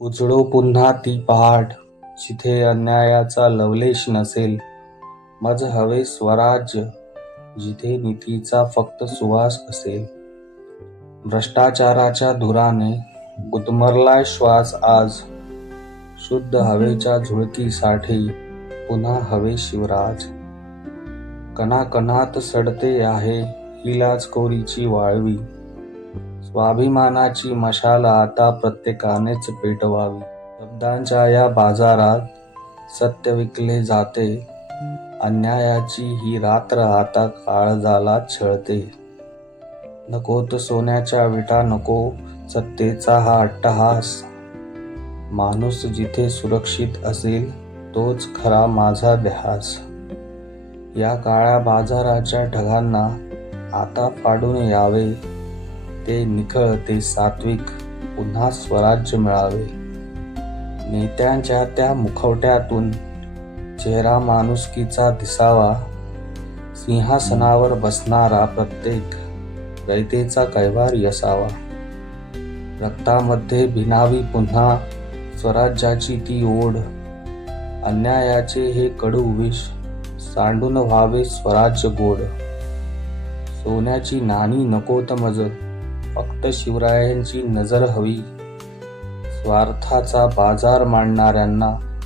उजळो पुन्हा ती पहाट, जिथे अन्यायाचा लवलेश नसेल. मज हवे स्वराज्य, जिथे नीतीचा फक्त सुवास असेल. भ्रष्टाचाराच्या धुराने गुदमरलाय श्वास आज. शुद्ध हवेच्या झुळकीसाठी पुन्हा हवे शिवराज. कणाकणात सडते आहे ही लाचखोरीची वाळवी. स्वाभिमानाची मशाल आता प्रत्येकानेच पेटवावी. शब्दांच्या या बाजारात सत्य विकले जाते. अन्यायाची ही रात्र आता काळजाला छळते. नकोत सोन्याच्या विटा, नको सत्तेचा हा अट्टहास. माणूस जिथे सुरक्षित असेल तोच खरा माझा ध्यास. या काळ्या बाजाराच्या ढगांना आता फाडून यावे. ते निखळ, ते सात्विक, पुन्हा स्वराज्य मिळावे. नेत्यांच्या त्या मुखवट्यातून चेहरा माणुसकीचा दिसावा. सिंहासनावर बसणारा प्रत्येक रयतेचा कैवारी असावा. रक्तामध्ये भिनावी पुन्हा स्वराज्याची ती ओढ. अन्यायाचे हे कडू विष सांडून व्हावे स्वराज्य गोड. सोन्याची नाणी नकोत मज, फक्त शिवरायांची नजर हवी. स्वार्थाचा बाजार मांडणाऱ्यांना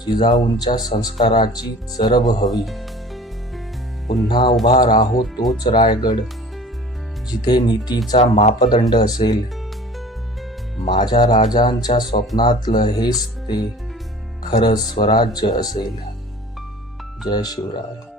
जिजाऊंच्या संस्काराची जरब हवी. पुन्हा उभा राहो तोच रायगड, जिथे नीतीचा मापदंड असेल. माझ्या राजांच्या स्वप्नातलं हेच ते खरं स्वराज्य असेल. जय शिवराय.